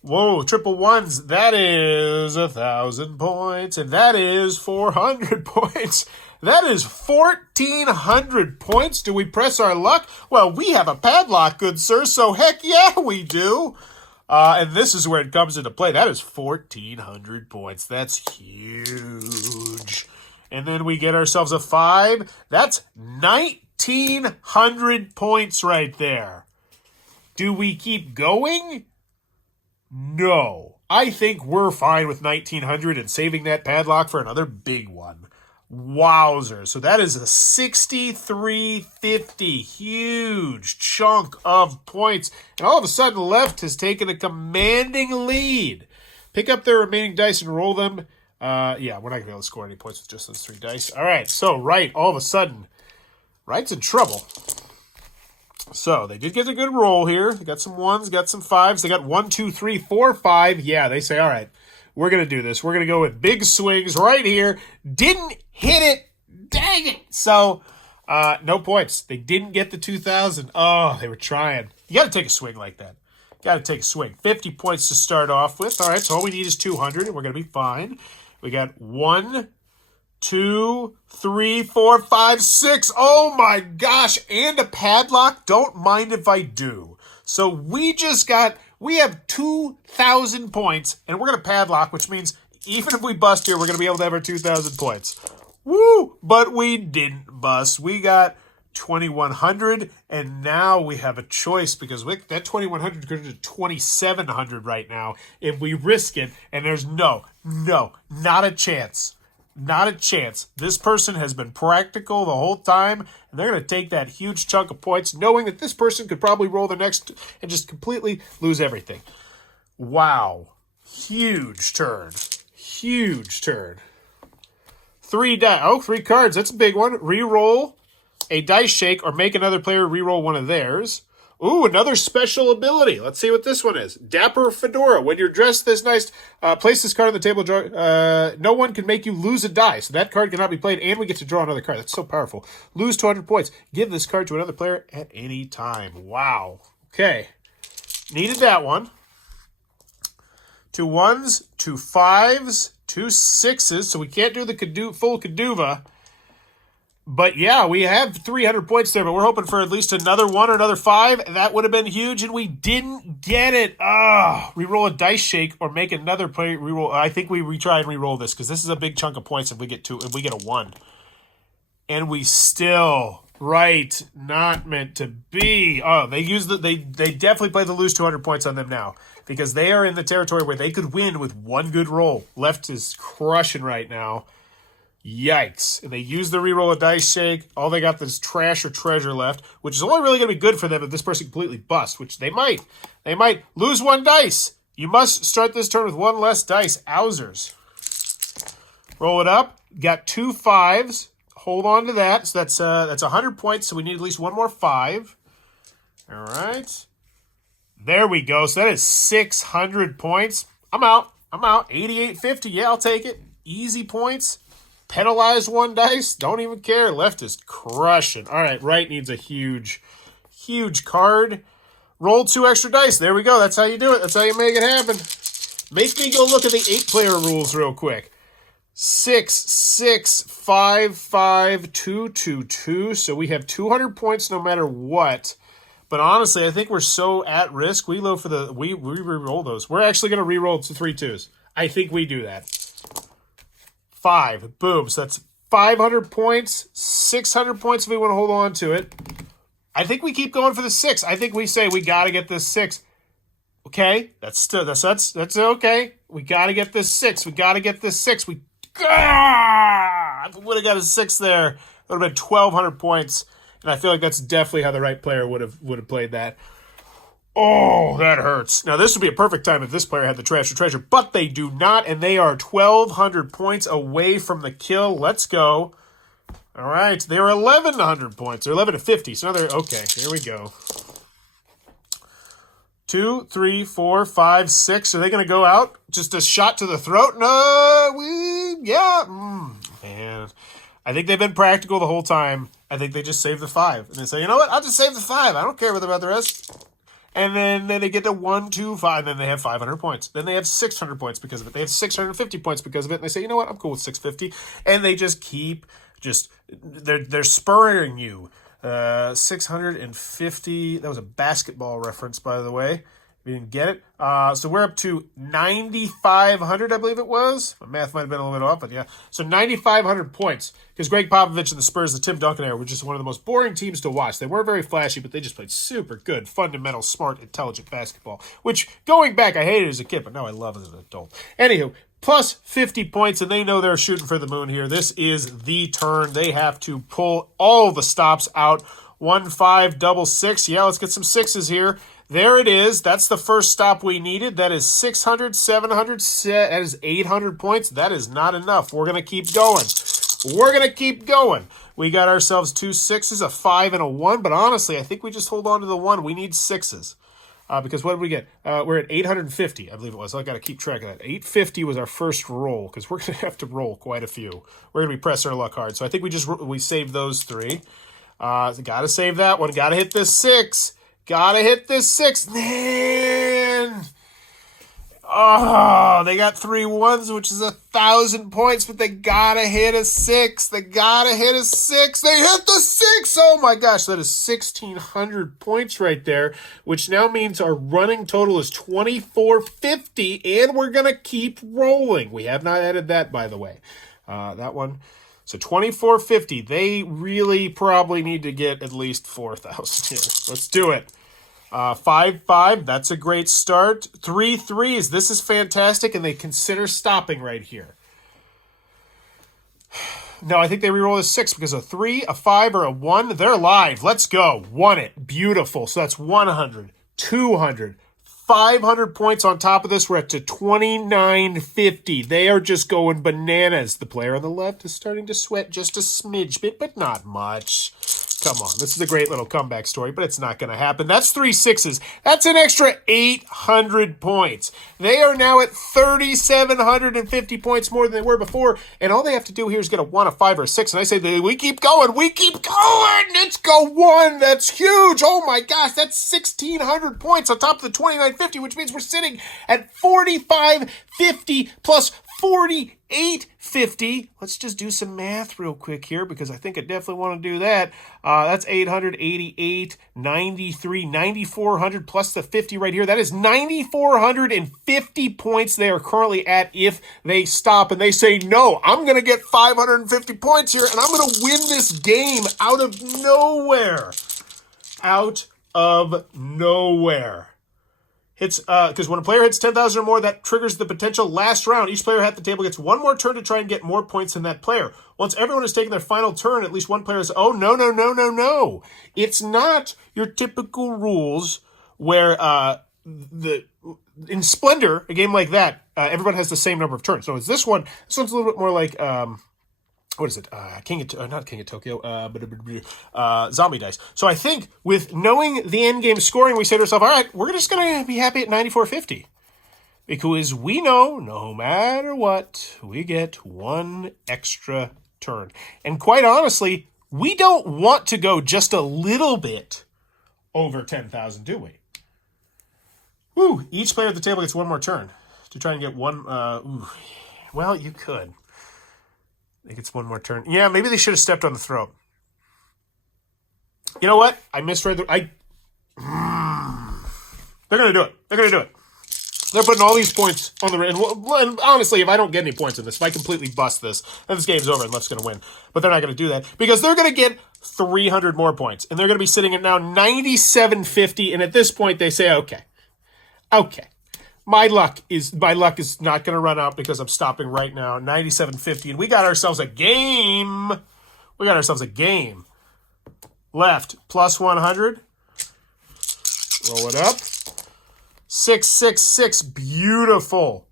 Whoa, triple 1s. That is 1,000 points. And that is 400 points. That is 1,400 points. Do we press our luck? Well, we have a padlock, good sir, so heck yeah, we do. And this is where it comes into play. That is 1,400 points. That's huge. And then we get ourselves a 5. That's 1,900 points right there. Do we keep going? No. I think we're fine with 1,900 and saving that padlock for another big one. Wowzer. So that is a 63.50. Huge chunk of points. And all of a sudden, left has taken a commanding lead. Pick up their remaining dice and roll them. Yeah, we're not going to be able to score any points with just those 3 dice. All right, so right, all of a sudden, right's in trouble. So they did get a good roll here. They got some ones, got some fives. They got 1, 2, 3, 4, 5. Yeah, they say, all right, we're going to do this. We're going to go with big swings right here. Didn't hit it. Dang it. So no points. They didn't get the 2,000. Oh, they were trying. You got to take a swing like that. Got to take a swing. 50 points to start off with. All right, so all we need is 200, and we're going to be fine. We got 1, 2, 3, 4, 5, 6. Oh my gosh, and a padlock. Don't mind if I do. So we have 2,000 points, and we're going to padlock, which means even if we bust here, we're going to be able to have our 2,000 points. Woo! But we didn't bust. We got 2,100, and now we have a choice because that 2,100 goes to 2,700 right now if we risk it, and there's not a chance. Not a chance. This person has been practical the whole time, and they're going to take that huge chunk of points knowing that this person could probably roll the next and just completely lose everything. Wow. Huge turn. Huge turn. 3 cards. That's a big one. Reroll a dice shake or make another player reroll one of theirs. Ooh, another special ability. Let's see what this one is. Dapper Fedora. When you're dressed this nice, place this card on the table. No one can make you lose a die. So that card cannot be played, and we get to draw another card. That's so powerful. Lose 200 points. Give this card to another player at any time. Wow. Okay. Needed that one. 2 1s, 2 5s, 2 6s. So we can't do the full Kadoova. But yeah, we have 300 points there, but we're hoping for at least another 1 or another 5. That would have been huge, and we didn't get it. Reroll a dice shake or make another play reroll. I think we retry and reroll this because this is a big chunk of points if we get a 1. And we still, right, not meant to be. Oh, they definitely play the lose 200 points on them now because they are in the territory where they could win with 1 good roll. Left is crushing right now. Yikes. And they use the reroll a dice shake. All they got is trash or treasure left, which is only really going to be good for them if this person completely busts, which they might. They might lose 1 dice. You must start this turn with 1 less dice. Owzers. Roll it up. Got 2 5s. Hold on to that. So that's 100 points, so we need at least 1 more 5. All right. There we go. So that is 600 points. I'm out. 88.50. Yeah, I'll take it. Easy points. Penalize 1 dice. Don't even care. Left is crushing. All right, right needs a huge card. Roll 2 extra dice. There we go. That's how you do it. That's how you make it happen. Make me go look at the 8-player rules real quick. 6, 6, 5, 5, 2, 2, 2. So we have 200 points no matter what. But honestly, I think we're so at risk. We re-roll those. We're actually going to re-roll to 3 2s. I think we do that. 5. Boom. So that's 500 points, 600 points if we want to hold on to it. I think we keep going for the 6. I think we say we got to get this 6. Okay, that's okay. We got to get this 6. We got to get this 6. If we would have got a 6 there, it would have been 1,200 points. And I feel like that's definitely how the right player would have played that. Oh, that hurts. Now, this would be a perfect time if this player had the trash or treasure, but they do not, and they are 1,200 points away from the kill. Let's go. All right, they are 1,100 points. They're 1,150, so now okay, here we go. 2, 3, 4, 5, 6. Are they going to go out? Just a shot to the throat? No, man. I think they've been practical the whole time. I think they just save the 5. And they say, you know what? I'll just save the 5. I don't care about the rest. And then they get to 1, 2, 5. Then they have 500 points. Then they have 600 points because of it. They have 650 points because of it. And they say, you know what? I'm cool with 650. And they just keep they're spurring you. 650. That was a basketball reference, by the way. We didn't get it. So we're up to 9,500, I believe it was. My math might have been a little bit off, but yeah. So 9,500 points. Because Greg Popovich and the Spurs, the Tim Duncan era, were just one of the most boring teams to watch. They weren't very flashy, but they just played super good, fundamental, smart, intelligent basketball. Which, going back, I hated as a kid, but now I love as an adult. Anywho, plus 50 points, and they know they're shooting for the moon here. This is the turn. They have to pull all the stops out. 1, 5, double 6. Yeah, let's get some 6s here. There it is. That's the first stop we needed. That is 600, 700, that is 800 points. That is not enough. We're going to keep going. We got ourselves 2 6s, a 5, and a 1. But honestly, I think we just hold on to the 1. We need 6s. Because what did we get? We're at 850, I believe it was. So I got to keep track of that. 850 was our first roll, because we're going to have to roll quite a few. We're going to be pressing our luck hard. So I think we saved those 3. Got to save that one. Got to hit this 6. Got to hit this 6. Man! Oh, they got 3 1s, which is 1,000 points, but they gotta hit a 6. They gotta hit a 6. They hit the 6. Oh my gosh, that is 1,600 points right there, which now means our running total is 2,450, and we're gonna keep rolling. We have not added that, by the way. That one. So 2,450. They really probably need to get at least 4,000 here. Let's do it. 5-5, that's a great start. 3-3s, this is fantastic, and they consider stopping right here. No, I think they reroll a 6 because a 3, a 5, or a 1. They're live. Let's go. Won it. Beautiful. So that's 100, 200, 500 points on top of this. We're up to 2,950. They are just going bananas. The player on the left is starting to sweat just a smidge bit, but not much. Come on, this is a great little comeback story, but it's not going to happen. That's 3 6s. That's an extra 800 points. They are now at 3,750 points more than they were before, and all they have to do here is get a 1, a 5, or a 6, and I say, we keep going. We keep going. Let's go 1. That's huge. Oh, my gosh, that's 1,600 points on top of the 2,950, which means we're sitting at 4,550 plus 4,850. Let's just do some math real quick here because I think I definitely want to do that. That's 888, 93, 9,400 plus the 50 right here. That is 9,450 points they are currently at if they stop and they say, no, I'm going to get 550 points here and I'm going to win this game out of nowhere. Out of nowhere. Hits because when a player hits 10,000 or more, that triggers the potential last round. Each player at the table gets 1 more turn to try and get more points than that player. Once everyone has taken their final turn, at least one player is, oh, no. It's not your typical rules where in Splendor, a game like that, everyone has the same number of turns. So it's this one. This one's a little bit more like... what is it? Not King of Tokyo, Zombie Dice. So I think with knowing the end game scoring, we say to ourselves, all right, we're just going to be happy at 9,450. Because we know no matter what, we get 1 extra turn. And quite honestly, we don't want to go just a little bit over 10,000, do we? Woo! Each player at the table gets 1 more turn to try and get 1. Well, you could. It gets 1 more turn. Yeah, maybe they should have stepped on the throat. You know what? I misread the... They're going to do it. They're going to do it. They're putting all these points on the... And honestly, if I don't get any points in this, if I completely bust this, then this game's over and left's going to win. But they're not going to do that because they're going to get 300 more points. And they're going to be sitting at now 9,750. And at this point, they say, okay. My luck is not going to run out because I'm stopping right now. 97.50, and we got ourselves a game. Left, plus 100. Roll it up. 666, beautiful.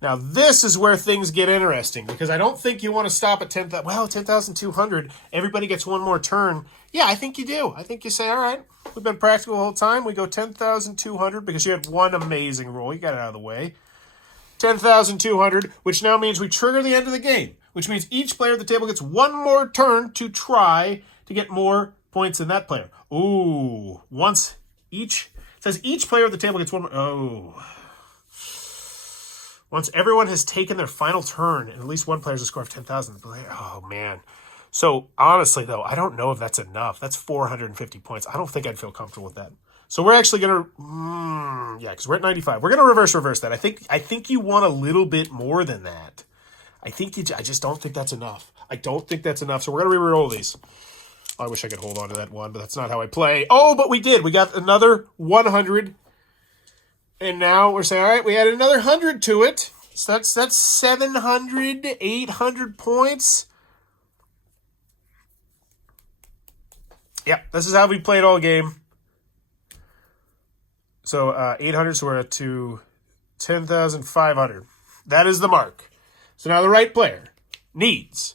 Now, this is where things get interesting because I don't think you want to stop at 10,200. Everybody gets 1 more turn. Yeah, I think you do. I think you say, all right, we've been practical the whole time. We go 10,200 because you had 1 amazing roll. You got it out of the way. 10,200, which now means we trigger the end of the game, which means each player at the table gets 1 more turn to try to get more points than that player. Ooh, once each... It says each player at the table gets 1 more... Oh... Once everyone has taken their final turn and at least one player has a score of 10,000. Oh, man. So, honestly, though, I don't know if that's enough. That's 450 points. I don't think I'd feel comfortable with that. So, we're actually going to... because we're at 95. We're going to reverse that. I think you want a little bit more than that. I just don't think that's enough. I don't think that's enough. So, we're going to re-roll these. Oh, I wish I could hold on to that 1, but that's not how I play. Oh, but we did. We got another 100. And now we're saying, all right, we added another 100 to it. So that's 700, 800 points. Yep, this is how we played all game. So 800, so we're at to 10,500. That is the mark. So now the right player needs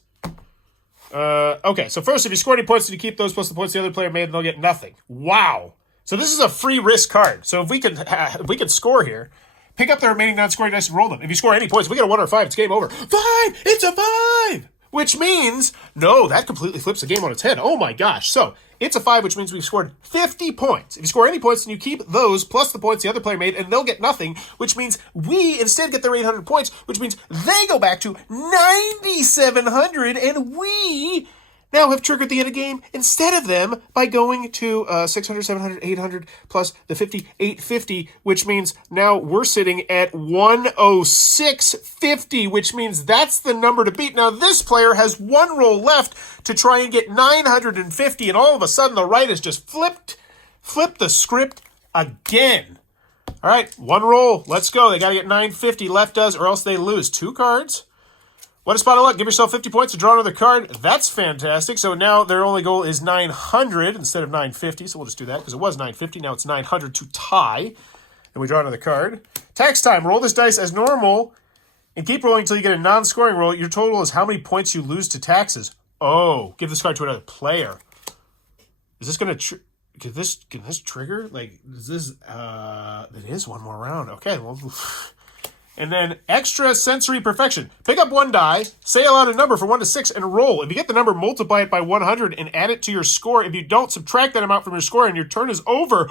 Okay, so first, if you score any points, you keep those plus the points the other player made, and they'll get nothing. Wow. So this is a free risk card. So if we can score here, pick up the remaining non-scoring dice and roll them. If you score any points, if we get a 1 or a 5, it's game over. 5! It's a 5! Which means, no, that completely flips the game on its head. Oh my gosh. So it's a 5, which means we've scored 50 points. If you score any points, then you keep those plus the points the other player made, and they'll get nothing, which means we instead get their 800 points, which means they go back to 9,700, and we now have triggered the end of game instead of them by going to 600, 700, 800 plus the 50, 850, which means now we're sitting at 106.50, which means that's the number to beat. Now this player has one roll left to try and get 950, and all of a sudden the right has just flipped the script again. All right, one roll. Let's go. They got to get 950. Left does, or else they lose. 2 cards. What a spot of luck. Give yourself 50 points to draw another card. That's fantastic. So now their only goal is 900 instead of 950. So we'll just do that because it was 950. Now it's 900 to tie. And we draw another card. Tax time. Roll this dice as normal and keep rolling until you get a non-scoring roll. Your total is how many points you lose to taxes. Oh, give this card to another player. Is this going to... Can this trigger? Like, is this... it is one more round. Okay, well... And then extra sensory perfection. Pick up 1 die, say aloud a number from 1 to 6, and roll. If you get the number, multiply it by 100 and add it to your score. If you don't, subtract that amount from your score and your turn is over.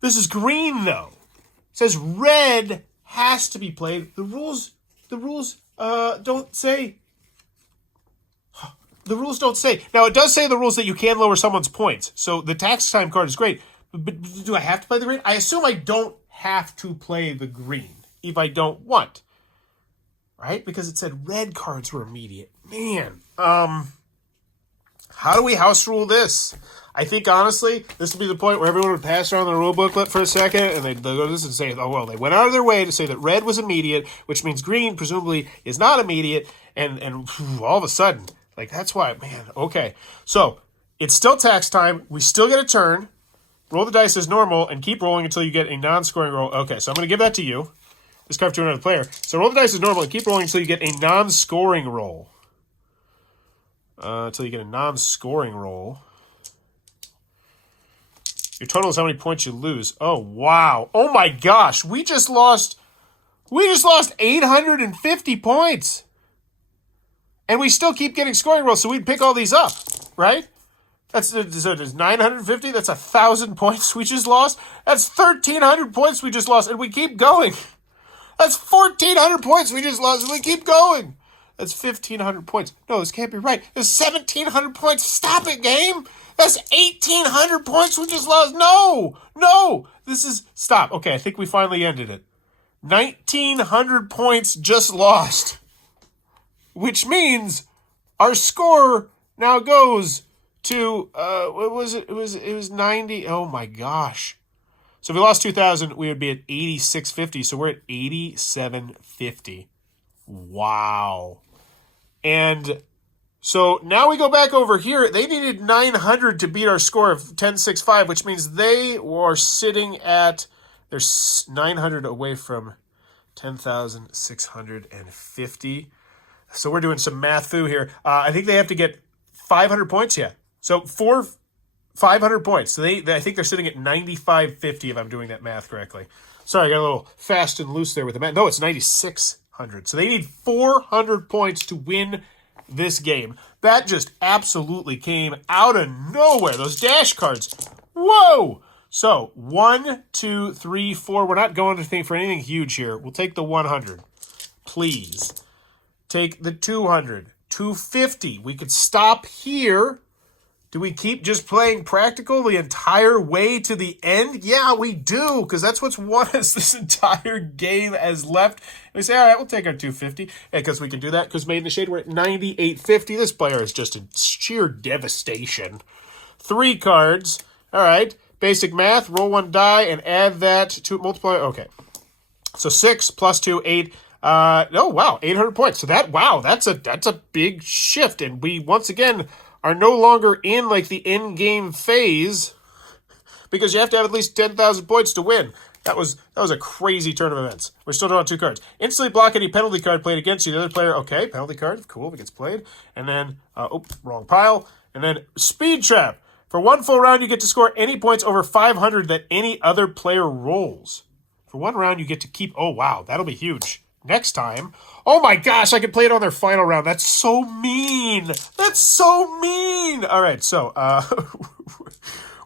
This is green, though. It says red has to be played. The rules don't say. The rules don't say. Now, it does say the rules that you can lower someone's points. So the tax time card is great. But do I have to play the green? I assume I don't have to play the green if I don't want, right? Because it said red cards were immediate. Man, how do we house rule this? I think, honestly, this would be the point where everyone would pass around the rule booklet for a second, and they'd go to this and say, oh, well, they went out of their way to say that red was immediate, which means green, presumably, is not immediate, and all of a sudden, like, that's why, man, okay. So, it's still tax time. We still get a turn. Roll the dice as normal and keep rolling until you get a non-scoring roll. Okay, so I'm going to give that to you. This card to another player. So roll the dice as normal and keep rolling until you get a non-scoring roll. Until you get a non-scoring roll. Your total is how many points you lose. Oh, wow. Oh, my gosh. We just lost 850 points. And we still keep getting scoring rolls, so we'd pick all these up, right? So there's 950. That's 1,000 points we just lost. That's 1,300 points we just lost, and we keep going. That's 1,400 points we just lost, and we keep going. That's 1,500 points. No, this can't be right. There's 1,700 points. Stop it, game. That's 1,800 points we just lost. No. This is... Stop. Okay, I think we finally ended it. 1,900 points just lost. Which means our score now goes... to what was it? It was 90. Oh my gosh. So if we lost 2,000, we would be at 86.50. So we're at 87.50. Wow. And so now we go back over here. They needed 900 to beat our score of 10.65, which means they were sitting at, they're 900 away from 10,650. So we're doing some math here. I think they have to get 500 points yet. So 500 points. So I think they're sitting at 95.50 if I'm doing that math correctly. Sorry, I got a little fast and loose there with the math. No, it's 9,600. So they need 400 points to win this game. That just absolutely came out of nowhere. Those dash cards. Whoa! So 1, 2, 3, 4. We're not going to for anything huge here. We'll take the 100. Please. Take the 200. 250. We could stop here. Do we keep just playing practical the entire way to the end? Yeah, we do, because that's what's won us this entire game as left. And we say, all right, we'll take our 250, because we can do that, because Made in the Shade, we're at 98.50. This player is just in sheer devastation. 3 cards. All right, basic math, roll 1 die, and add that to multiply. Okay, so 6 plus 2, 8. Oh, wow, 800 points. So that's a big shift, and we, once again... are no longer in, like, the end-game phase because you have to have at least 10,000 points to win. That was a crazy turn of events. We're still drawing 2 cards. Instantly block any penalty card played against you. The other player, okay, penalty card, cool, if it gets played. And then, wrong pile. And then Speed Trap. For 1 full round, you get to score any points over 500 that any other player rolls. For 1 round, you get to keep, oh wow, that'll be huge. Next time, oh my gosh, I can play it on their final round. That's so mean. That's so mean. All right, so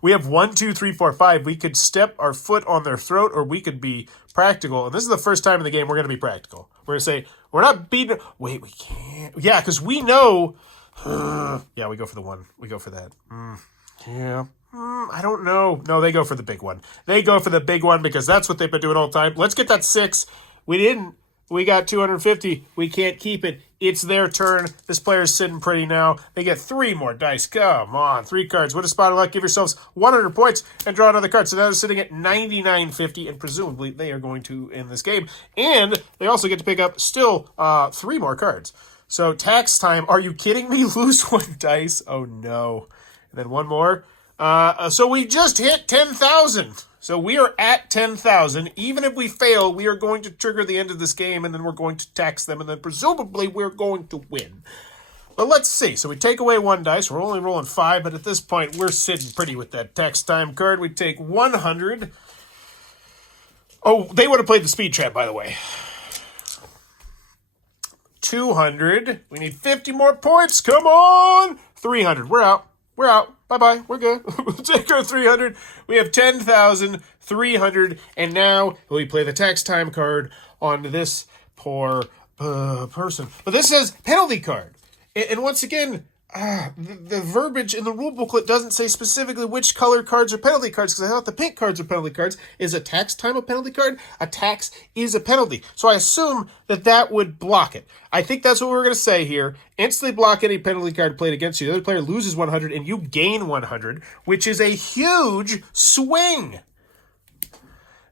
we have 1, 2, 3, 4, 5. We could step our foot on their throat, or we could be practical. And this is the first time in the game we're going to be practical. We're going to say, we're not beating. Wait, we can't. Yeah, because we know. Yeah, we go for the 1. We go for that. Yeah. I don't know. No, they go for the big one. They go for the big one because that's what they've been doing all the time. Let's get that 6. We didn't. We got 250. We can't keep it. It's their turn. This player's sitting pretty now. They get 3 more dice. Come on. 3 cards. Win a spot of luck. Give yourselves 100 points and draw another card. So now they're sitting at 99.50, and presumably they are going to end this game. And they also get to pick up still 3 more cards. So tax time. Are you kidding me? Lose 1 dice. Oh, no. And then 1 more. So we just hit 10,000. So we are at 10,000. Even if we fail, we are going to trigger the end of this game, and then we're going to tax them, and then presumably we're going to win. But let's see. So we take away 1 dice. We're only rolling 5, but at this point, we're sitting pretty with that tax time card. We take 100. Oh, they would have played the Speed Trap, by the way. 200. We need 50 more points. Come on. 300. We're out. We're out. Bye-bye. We're good. We'll take our 300. We have 10,300. And now we play the tax time card on this poor person. But this says penalty card. And once again, the verbiage in the rule booklet doesn't say specifically which color cards are penalty cards, because I thought the pink cards are penalty cards. Is a tax time a penalty card? A tax is a penalty. So I assume that would block it. I think that's what we're going to say here. Instantly block any penalty card played against you. The other player loses 100 and you gain 100, which is a huge swing.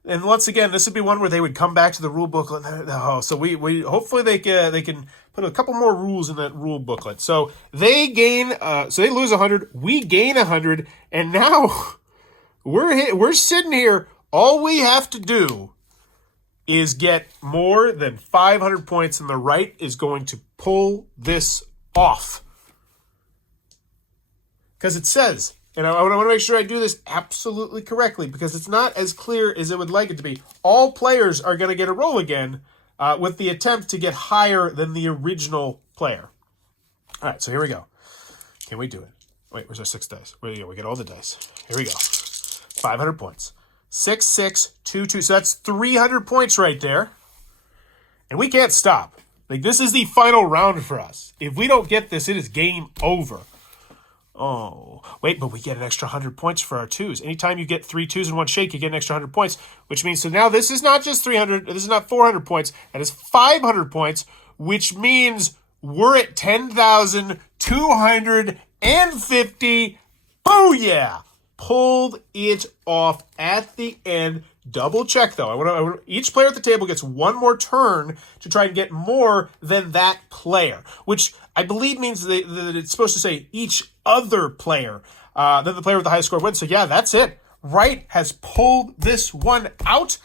And once again, this would be one where they would come back to the rule booklet. Oh, so we hopefully they can put a couple more rules in that rule booklet. So they gain, so they lose 100, we gain 100, and now we're sitting here. All we have to do is get more than 500 points, and the right is going to pull this off. Because it says, and I want to make sure I do this absolutely correctly, because it's not as clear as it would like it to be. All players are going to get a roll again with the attempt to get higher than the original player. All right, so here we go. Can we do it? Wait, where's our 6 dice? Where do we go? We get all the dice. Here we go. 500 points. 6, 6, 2, 2. So that's 300 points right there. And we can't stop. Like, this is the final round for us. If we don't get this, it is game over. Oh, wait, but we get an extra 100 points for our 2s. Anytime you get 3 2s in one shake, you get an extra 100 points, which means, so now this is not just 300, this is not 400 points, that is 500 points, which means we're at 10,250. Booyah! Pulled it off at the end. Double check, though. Each player at the table gets 1 more turn to try and get more than that player, which I believe means that it's supposed to say each other player, then the player with the highest score wins. So yeah, that's it. Wright has pulled this one out,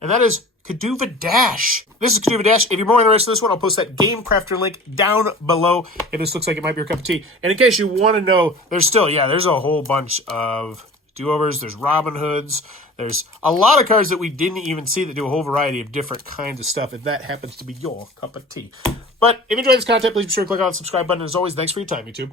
and that is Kadoova Dash. This is Kadoova Dash. If you're more interested in this one, I'll post that Game Crafter link down below. If this looks like it might be your cup of tea. And in case you want to know, there's a whole bunch of do-overs. There's Robin Hoods. There's a lot of cards that we didn't even see that do a whole variety of different kinds of stuff, if that happens to be your cup of tea. But if you enjoyed this content, please be sure to click on the subscribe button. As always, thanks for your time, YouTube.